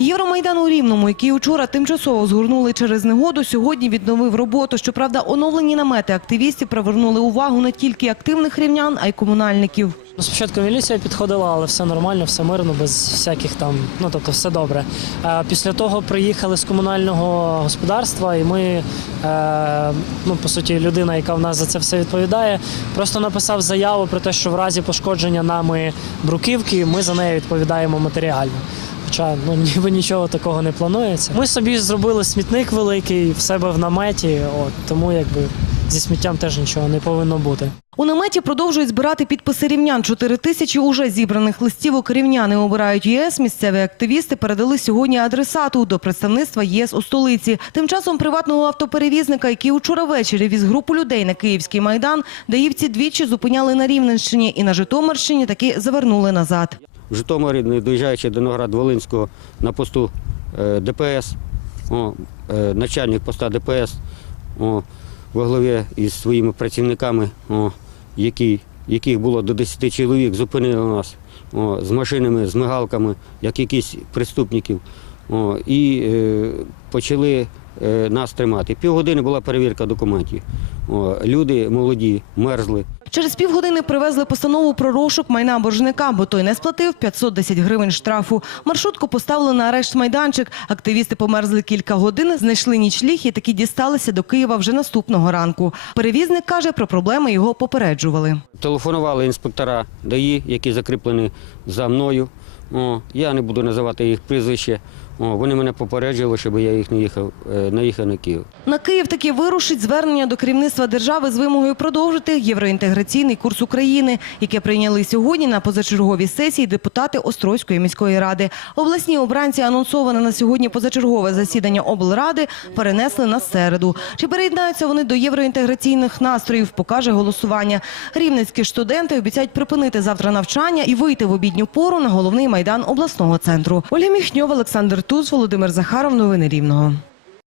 Євромайдан у Рівному, який учора тимчасово згорнули через негоду, сьогодні відновив роботу. Щоправда, оновлені намети активістів привернули увагу не тільки активних рівнян, а й комунальників. Спочатку міліція підходила, але все нормально, все мирно, без всяких там, ну тобто все добре. Е, Після того приїхали з комунального господарства, і ми, е, ну по суті, людина, яка в нас за це все відповідає, просто написав заяву про те, що в разі пошкодження нами бруківки ми за неї відповідаємо матеріально. Хоча ну ніби нічого такого не планується. Ми собі зробили смітник великий в себе в наметі, от тому якби зі сміттям теж нічого не повинно бути. У наметі продовжують збирати підписи рівнян. Чотири тисячі уже зібраних листівок рівняни обирають ЄС. Місцеві активісти передали сьогодні адресату до представництва ЄС у столиці. Тим часом приватного автоперевізника, який учора ввечері віз групу людей на Київський майдан, даївці двічі зупиняли на Рівненщині і на Житомирщині таки завернули назад. В Житомирі, не доїжджаючи до Новоград-Волинського на посту е, ДПС, о, е, начальник поста ДПС о, во главі із своїми працівниками, о, які, яких було до 10 чоловік, зупинили нас о, з машинами, з мигалками, як якісь преступників, о, і е, почали е, нас тримати. Півгодини була перевірка документів. Люди молоді, мерзли. Через півгодини привезли постанову про розшук майна боржника, бо той не сплатив 510 гривень штрафу. Маршрутку поставили на арешт майданчик. Активісти померзли кілька годин, знайшли нічліг і таки дісталися до Києва вже наступного ранку. Перевізник каже, про проблеми його попереджували. Телефонували інспектора ДАІ, які закріплені за мною. О, я не буду називати їх прізвище. Вони мене попереджували, щоб я їх не їхав, е, не їхав на Київ. На Київ таки вирушить звернення до керівництва держави з вимогою продовжити євроінтеграційний курс України, яке прийняли сьогодні на позачерговій сесії депутати Острозької міської ради. Обласні обранці анонсоване на сьогодні позачергове засідання облради перенесли на середу. Чи переєднаються вони до євроінтеграційних настроїв, покаже голосування. Рівненські студенти обіцяють припинити завтра навчання і вийти в обідню пору на головний майдан обласного центру. Ольга Міхньова, Олександр Туз, Володимир Захаров. Новини Рівного.